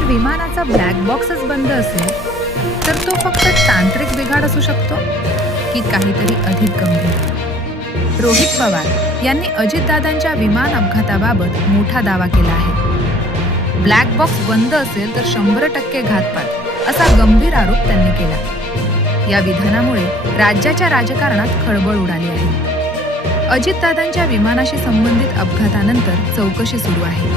जर विमानाचा ब्लॅक बॉक्सच बंद असेल तर तो फक्त तांत्रिक बिघाड असू शकतो की काहीतरी अधिक गंभीर? रोहित पवार यांनी अजितदादांच्या विमान अपघाताबाबत मोठा दावा केला आहे. ब्लॅक बॉक्स बंद असेल तर 100% घातपात असा गंभीर आरोप त्यांनी केला. या विधानामुळे राज्याच्या राजकारणात खळबळ उडाली आहे. अजितदादांच्या विमानाशी संबंधित अपघातानंतर चौकशी सुरू आहे.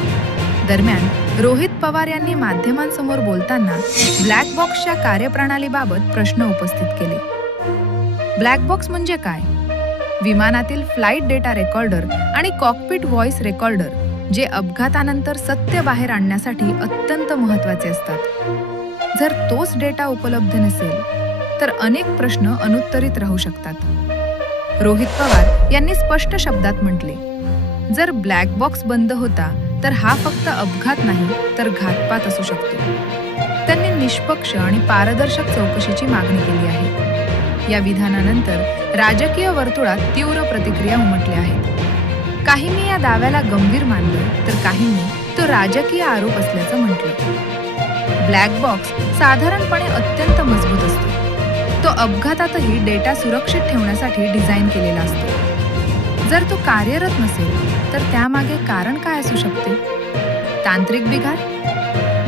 दरम्यान रोहित पवार यांनी माध्यमांसमोर बोलताना ब्लॅक बॉक्सच्या कार्यप्रणालीबाबत प्रश्न उपस्थित केले. ब्लॅक बॉक्स म्हणजे काय? विमानातील फ्लाईट डेटा रेकॉर्डर आणि कॉकपिट व्हॉइस रेकॉर्डर जे अपघातानंतर सत्य बाहेर आणण्यासाठी अत्यंत महत्त्वाचे असतात. जर तोच डेटा उपलब्ध नसेल तर अनेक प्रश्न अनुत्तरित राहू शकतात. रोहित पवार यांनी स्पष्ट शब्दात म्हटले, जर ब्लॅक बॉक्स बंद होता तर हा फक्त अपघात नाही तर घातपात असू शकतो. त्यांनी निष्पक्ष आणि पारदर्शक चौकशीची मागणी केली आहे. या विधानानंतर राजकीय वर्तुळात तीव्र प्रतिक्रिया उमटल्या आहेत. काहींनी या दाव्याला गंभीर मानलं तर काहींनी तो राजकीय आरोप असल्याचं म्हटलं. ब्लॅक बॉक्स साधारणपणे अत्यंत मजबूत असतो. तो अपघातातही डेटा सुरक्षित ठेवण्यासाठी डिझाईन केलेला असतो. जर तो कार्यरत नसेल तर त्यामागे कारण काय असू शकते? तांत्रिक बिघाड,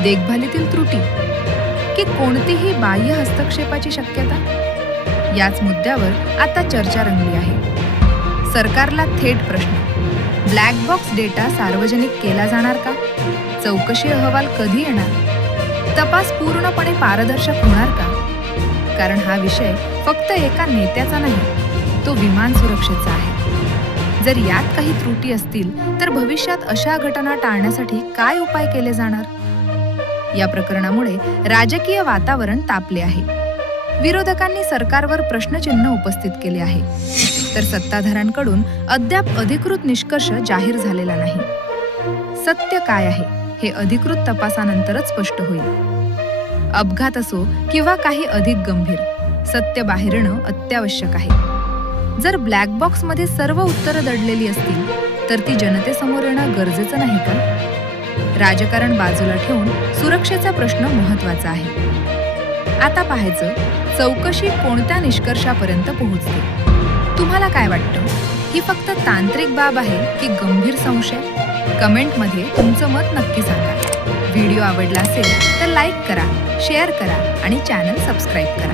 देखभालीतील त्रुटी की कोणतीही बाह्य हस्तक्षेपाची शक्यता? याच मुद्द्यावर आता चर्चा रंगली आहे. सरकारला थेट प्रश्न, ब्लॅक बॉक्स डेटा सार्वजनिक केला जाणार का? चौकशी अहवाल कधी येणार? तपास पूर्णपणे पारदर्शक होणार का? कारण हा विषय फक्त एका नेत्याचा नाही, तो विमान सुरक्षेचा आहे. जर यात काही त्रुटी असतील तर भविष्यात अशा घटना टाळण्यासाठी काय उपाय केले जाणार? या प्रकरणामुळे राजकीय वातावरण तापले आहे. विरोधकांनी सरकारवर प्रश्नचिन्ह उपस्थित केले आहे, तर सत्ताधाऱ्यांकडून अद्याप अधिकृत निष्कर्ष जाहीर झालेला नाही. सत्य काय आहे हे अधिकृत तपासानंतरच स्पष्ट होईल. अपघात असो किंवा काही अधिक गंभीर, सत्य बाहेर येणं अत्यावश्यक आहे. जर ब्लॅक बॉक्समध्ये सर्व उत्तरं दडलेली असतील तर ती जनतेसमोर येणं गरजेचं नाही का? राजकारण बाजूला ठेवून सुरक्षेचा प्रश्न महत्त्वाचा आहे. आता पाहायचं चौकशी कोणत्या निष्कर्षापर्यंत पोहोचते. तुम्हाला काय वाटतं? ही फक्त तांत्रिक बाब आहे की गंभीर संशय? कमेंटमध्ये तुमचं मत नक्की सांगा. व्हिडिओ आवडला असेल तर लाईक करा, शेअर करा आणि चॅनल सबस्क्राईब करा.